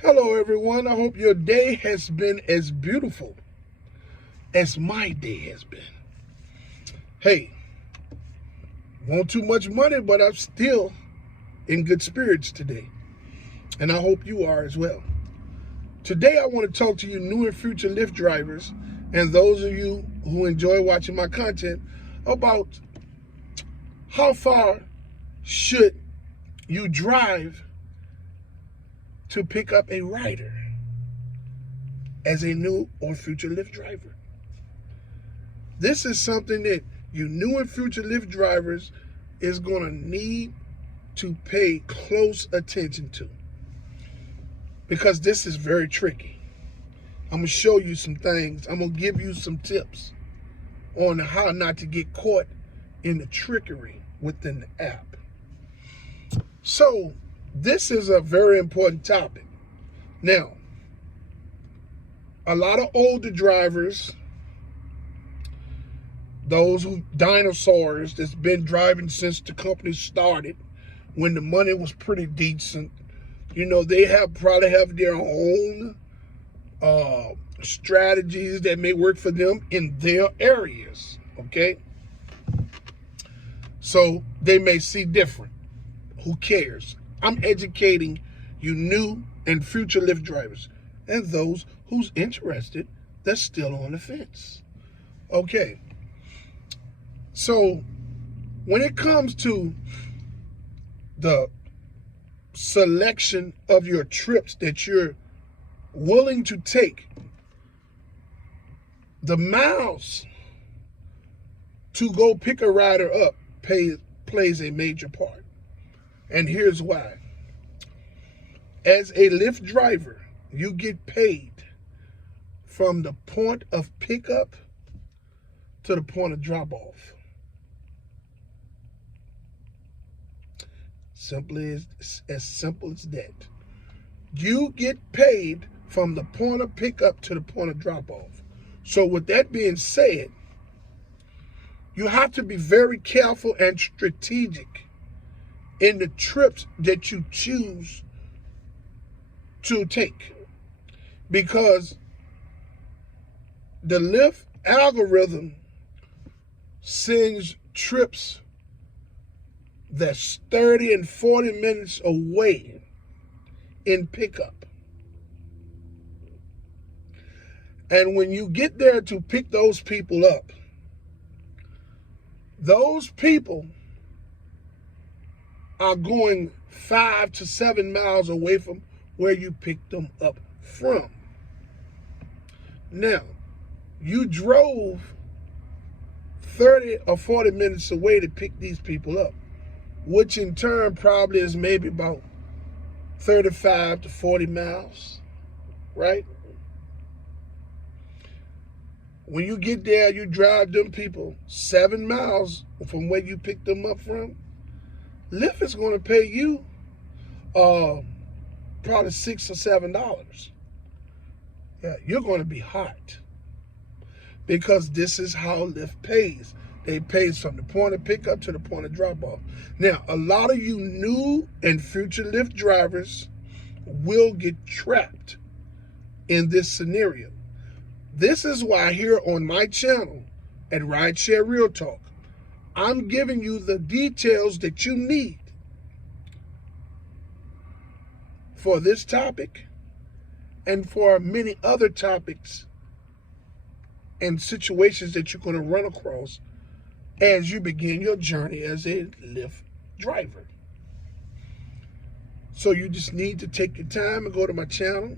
Hello, everyone. I hope your day has been as beautiful as my day has been. Hey, want too much money, but I'm still in good spirits today. And I hope you are as well. Today, I want to talk to you new and future Lyft drivers and those of you who enjoy watching my content about how far should you drive to pick up a rider as a new or future Lyft driver. This is something that you new and future Lyft drivers is going to need to pay close attention to, because this is very tricky. I'm going to show you some things. I'm going to give you some tips on how not to get caught in the trickery within the app. So this is a very important topic. Now, a lot of older drivers, those who dinosaurs that's been driving since the company started, when the money was pretty decent, they probably have their own strategies that may work for them in their areas, okay? So they may see different. Who cares? I'm educating you new and future Lyft drivers and those who's interested that's still on the fence. Okay. So when it comes to the selection of your trips that you're willing to take, the miles to go pick a rider up plays a major part. And here's why. As a Lyft driver, you get paid from the point of pickup to the point of drop off. As simple as that. You get paid from the point of pickup to the point of drop off. So with that being said, you have to be very careful and strategic in the trips that you choose to take, because the Lyft algorithm sends trips that's 30 and 40 minutes away in pickup. And when you get there to pick those people up, those people are going 5 to 7 miles away from where you picked them up from. Now, you drove 30 or 40 minutes away to pick these people up, which in turn probably is maybe about 35 to 40 miles, right? When you get there, you drive them people 7 miles from where you picked them up from. Lyft is going to pay you probably $6 or $7. Yeah, you're going to be hot, because this is how Lyft pays. They pay from the point of pickup to the point of drop off. Now, a lot of you new and future Lyft drivers will get trapped in this scenario. This is why here on my channel at Rideshare RealTalk, I'm giving you the details that you need for this topic and for many other topics and situations that you're going to run across as you begin your journey as a Lyft driver. So you just need to take your time and go to my channel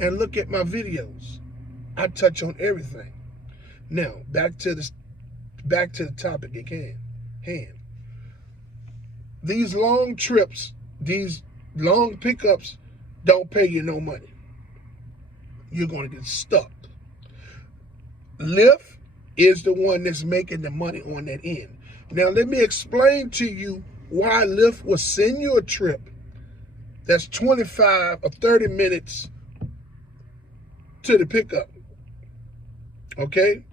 and look at my videos. I touch on everything. Now, back to the topic at hand. These long trips, these long pickups don't pay you no money. You're going to get stuck. Lyft is the one that's making the money on that end. Now, let me explain to you why Lyft will send you a trip that's 25 or 30 minutes to the pickup. Okay?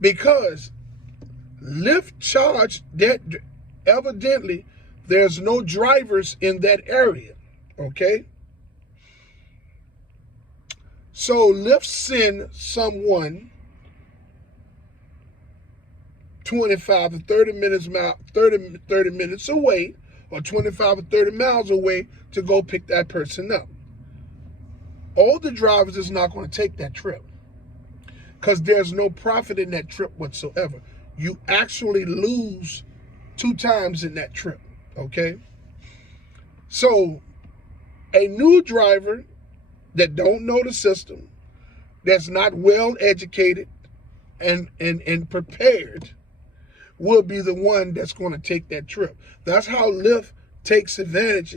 Because Lyft charged that, evidently there's no drivers in that area. Okay? So Lyft send someone 25 or 30 minutes away, or 25 or 30 miles away to go pick that person up. All the drivers is not going to take that trip because there's no profit in that trip whatsoever. You actually lose 2 times in that trip, okay? So a new driver that don't know the system, that's not well educated and prepared, will be the one that's going to take that trip. That's how Lyft takes advantage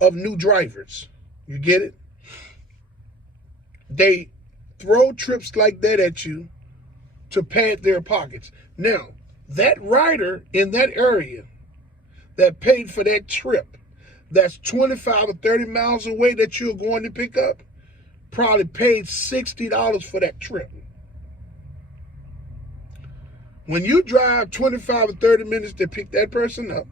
of new drivers. You get it? They throw trips like that at you to pad their pockets. Now, that rider in that area that paid for that trip, that's 25 or 30 miles away that you're going to pick up, probably paid $60 for that trip. When you drive 25 or 30 minutes to pick that person up,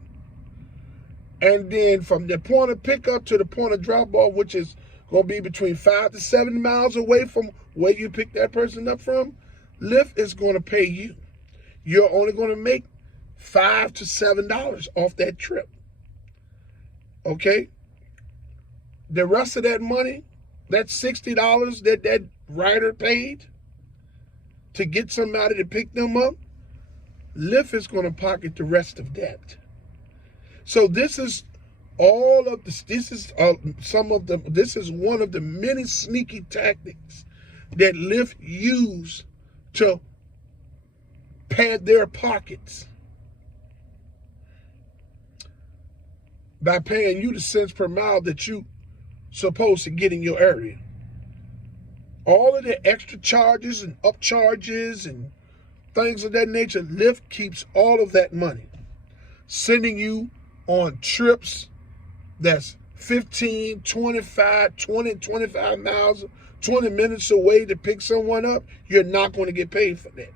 and then from the point of pickup to the point of drop off, which is going to be between 5 to 7 miles away from where you pick that person up from, Lyft is going to pay you. You're only going to make $5 to $7 off that trip. Okay? The rest of that money, that $60 that rider paid to get somebody to pick them up, Lyft is going to pocket the rest of that. So this is all of this. This is This is one of the many sneaky tactics that Lyft use to pad their pockets by paying you the cents per mile that you supposed to get in your area. All of the extra charges and upcharges and things of that nature, Lyft keeps all of that money, sending you on trips that's 15, 25, 20, 25 miles, 20 minutes away to pick someone up. You're not going to get paid for that.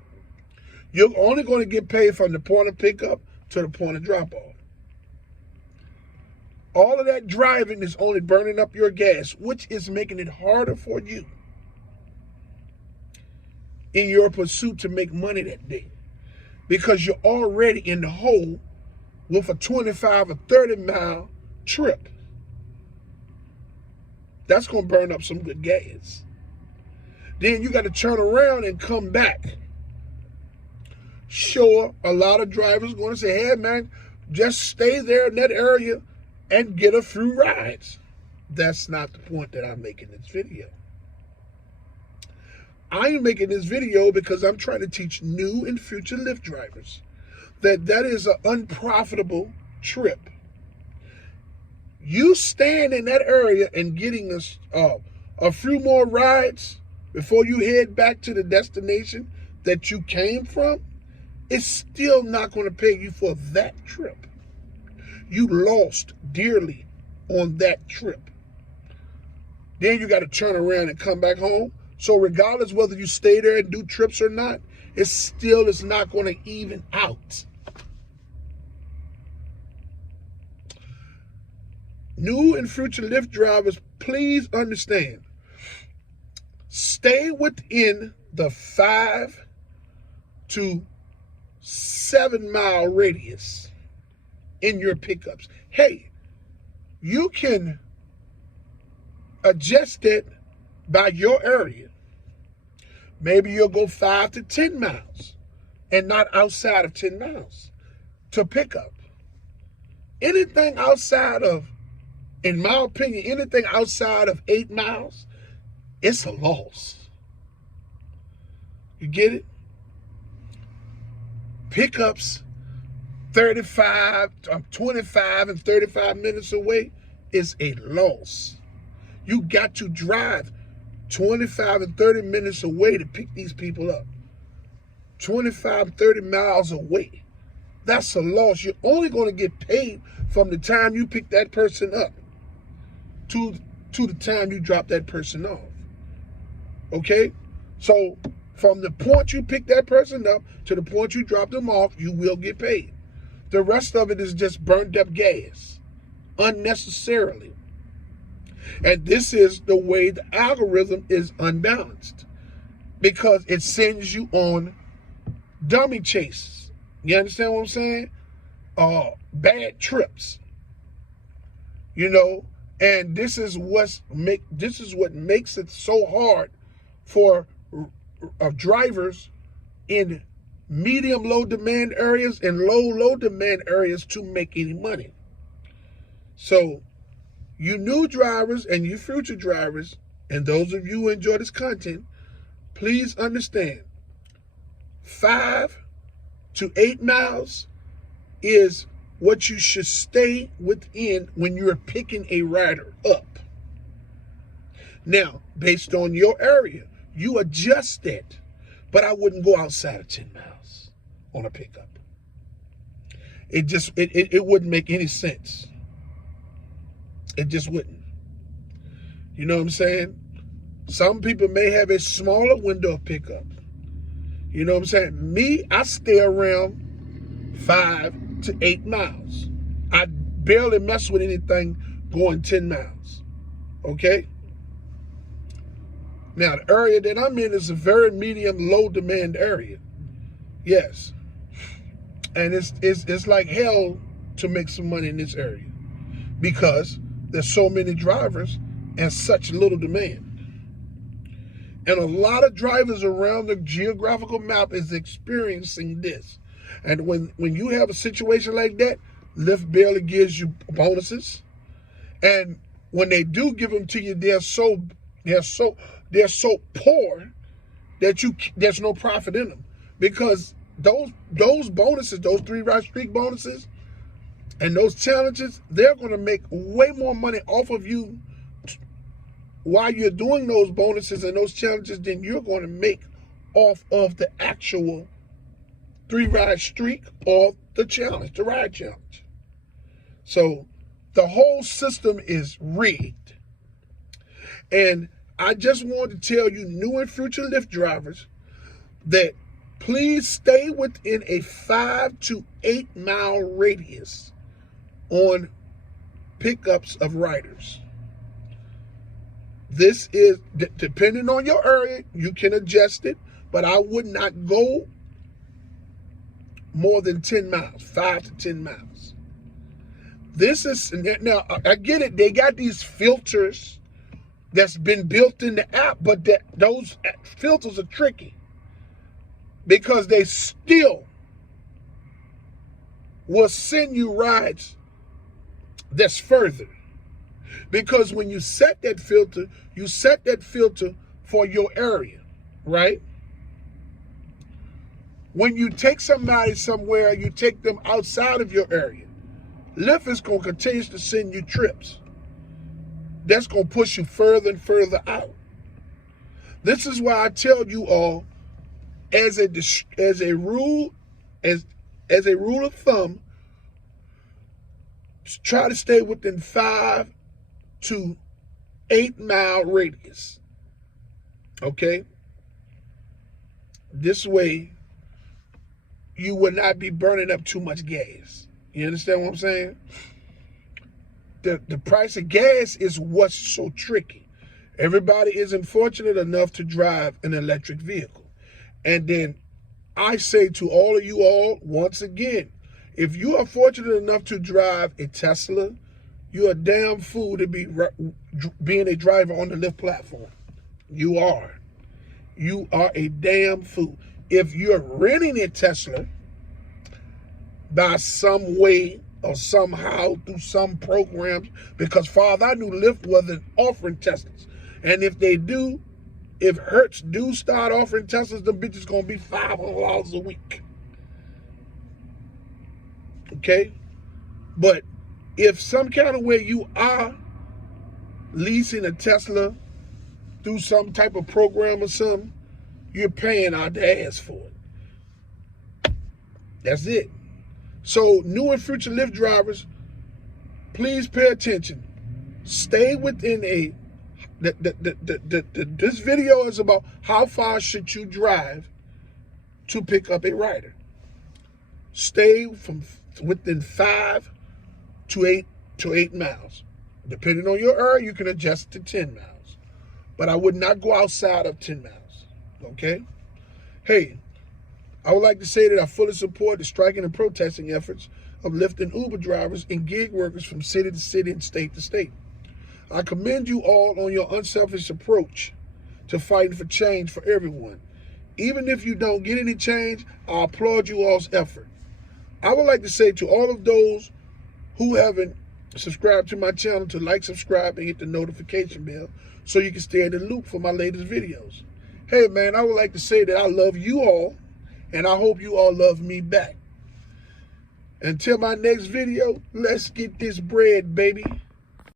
You're only going to get paid from the point of pickup to the point of drop off. All of that driving is only burning up your gas, which is making it harder for you in your pursuit to make money that day, because you're already in the hole with a 25 or 30 mile trip. That's going to burn up some good gas. Then you got to turn around and come back. Sure, a lot of drivers going to say, hey man, just stay there in that area and get a few rides. That's not the point that I'm making this video. I am making this video because I'm trying to teach new and future Lyft drivers that is an unprofitable trip. You stand in that area and getting a few more rides before you head back to the destination that you came from, it's still not going to pay you for that trip. You lost dearly on that trip. Then you got to turn around and come back home. So regardless whether you stay there and do trips or not, it still is not going to even out. New and future Lyft drivers, please understand. Stay within the 5 to 7 mile radius in your pickups. Hey, you can adjust it by your area. Maybe you'll go 5 to 10 miles and not outside of 10 miles to pick up. Anything outside of, in my opinion, anything outside of 8 miles, it's a loss. You get it? Pickups 25 and 35 minutes away is a loss. You got to drive 25 and 30 minutes away to pick these people up. 25, 30 miles away. That's a loss. You're only going to get paid from the time you pick that person up to the time you drop that person off. Okay? So from the point you pick that person up to the point you drop them off, you will get paid. The rest of it is just burned up gas unnecessarily. And this is the way the algorithm is unbalanced, because it sends you on dummy chases. You understand what I'm saying? Bad trips. And this is what makes it so hard for drivers in medium low demand areas and low demand areas to make any money. So you new drivers and you future drivers, and those of you who enjoy this content, please understand 5 to 8 miles is what you should stay within when you're picking a rider up. Now, based on your area, you adjust that, but I wouldn't go outside of 10 miles on a pickup. It wouldn't make any sense. It just wouldn't. You know what I'm saying? Some people may have a smaller window of pickup. You know what I'm saying? Me, I stay around 5 to 8 miles. I barely mess with anything going 10 miles. Okay? Now, the area that I'm in is a very medium, low demand area. Yes. And it's like hell to make some money in this area, because there's so many drivers and such little demand. And a lot of drivers around the geographical map is experiencing this. And when you have a situation like that, Lyft barely gives you bonuses. And when they do give them to you, they're so poor that there's no profit in them. Because those bonuses, those 3 ride streak bonuses and those challenges, they're going to make way more money off of you while you're doing those bonuses and those challenges than you're going to make off of the actual 3 ride streak or the challenge, the ride challenge. So the whole system is rigged. And I just want to tell you, new and future Lyft drivers, that please stay within a 5 to 8 mile radius on pickups of riders. This is, depending on your area, you can adjust it, but I would not go more than 10 miles, 5 to 10 miles. This is, now I get it, they got these filters that's been built in the app, but those filters are tricky, because they still will send you rides that's further. Because when you set that filter for your area, right? When you take somebody somewhere, you take them outside of your area, Lyft is going to continue to send you trips. That's going to push you further and further out. This is why I tell you all, as a rule of thumb, try to stay within 5 to 8 mile radius. Okay? This way, you will not be burning up too much gas. You understand what I'm saying? The price of gas is what's so tricky. Everybody isn't fortunate enough to drive an electric vehicle. And then I say to all of you all, once again, if you are fortunate enough to drive a Tesla, you're a damn fool to be being a driver on the Lyft platform. You are. You are a damn fool. If you're renting a Tesla by some way or somehow through some programs, because Father, I knew Lyft wasn't offering Teslas. And if they do, if Hertz do start offering Teslas, the bitch is going to be $500 a week. Okay? But if some kind of way you are leasing a Tesla through some type of program or something, you're paying out the ass for it. That's it. So new and future Lyft drivers, please pay attention. Stay within this video is about how far should you drive to pick up a rider. Stay within 5 to 8 miles. Depending on your area, you can adjust to 10 miles. But I would not go outside of 10 miles. Okay? Hey, I would like to say that I fully support the striking and protesting efforts of Lyft and Uber drivers and gig workers from city to city and state to state. I commend you all on your unselfish approach to fighting for change for everyone. Even if you don't get any change, I applaud you all's effort. I would like to say to all of those who haven't subscribed to my channel to like, subscribe, and hit the notification bell so you can stay in the loop for my latest videos. Hey man, I would like to say that I love you all, and I hope you all love me back. Until my next video, let's get this bread, baby.